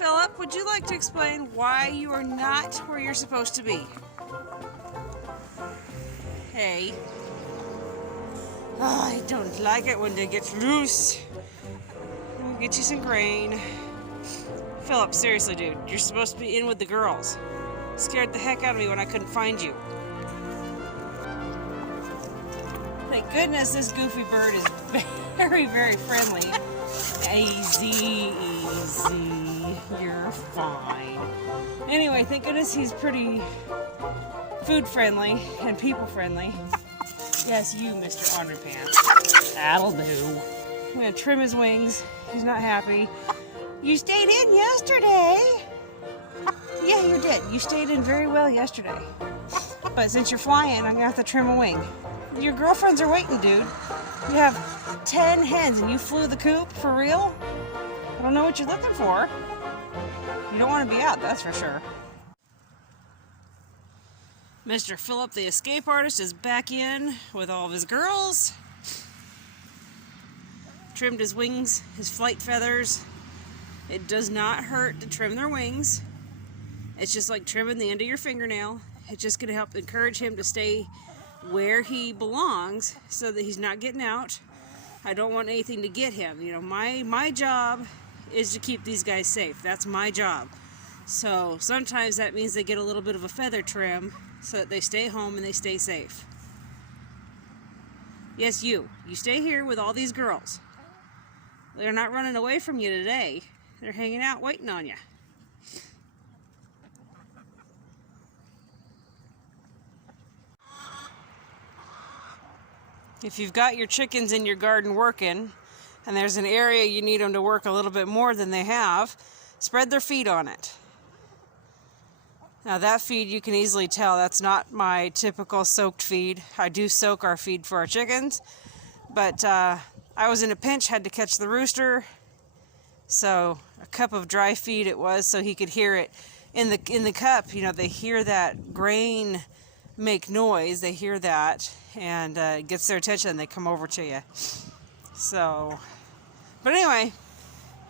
Phillip, would you like to explain why you are not where you're supposed to be? Hey. Oh, I don't like it when they get loose. We'll get you some grain. Phillip, seriously, dude, you're supposed to be in with the girls. Scared the heck out of me when I couldn't find you. Thank goodness this goofy bird is very, very friendly. Easy, you're fine. Anyway, thank goodness he's pretty food friendly and people friendly. Yes, you, Mr. Underpants. That'll do. I'm gonna trim his wings. He's not happy. You stayed in yesterday. Yeah, you did. You stayed in very well yesterday. But since you're flying, I'm gonna have to trim a wing. Your girlfriends are waiting, dude. You have 10 hens and you flew the coop for real? I don't know what you're looking for. You don't want to be out, that's for sure. Mr. Phillip, the escape artist, is back in with all of his girls. Trimmed his wings, his flight feathers. It does not hurt to trim their wings. It's just like trimming the end of your fingernail. It's just going to help encourage him to stay where he belongs so that he's not getting out. I don't want anything to get him. You know, my job is to keep these guys safe. That's my job. So sometimes that means they get a little bit of a feather trim so that they stay home and they stay safe. Yes, you stay here with all these girls. They're not running away from you today. They're hanging out waiting on you. If you've got your chickens in your garden working, and there's an area you need them to work a little bit more than they have, spread their feed on it. Now that feed, you can easily tell, that's not my typical soaked feed. I do soak our feed for our chickens, but I was in a pinch, had to catch the rooster, so a cup of dry feed it was, so he could hear it in the cup. You know, they hear that grain make noise, they hear that, and it gets their attention and they come over to you. So, but anyway,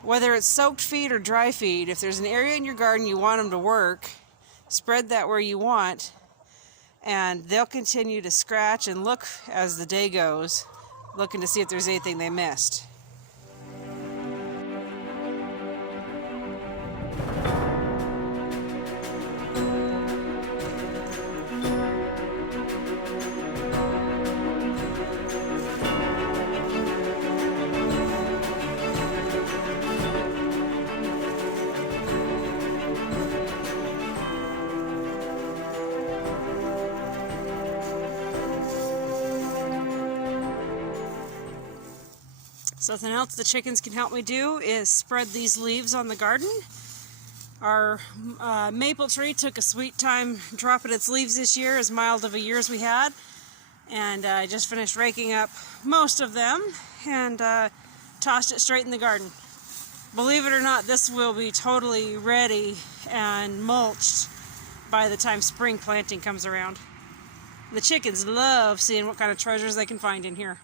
whether it's soaked feed or dry feed, if there's an area in your garden you want them to work, spread that where you want, and they'll continue to scratch and look as the day goes, looking to see if there's anything they missed. Something else the chickens can help me do is spread these leaves on the garden. Our maple tree took a sweet time dropping its leaves this year, as mild of a year as we had. And I just finished raking up most of them and tossed it straight in the garden. Believe it or not, this will be totally ready and mulched by the time spring planting comes around. The chickens love seeing what kind of treasures they can find in here.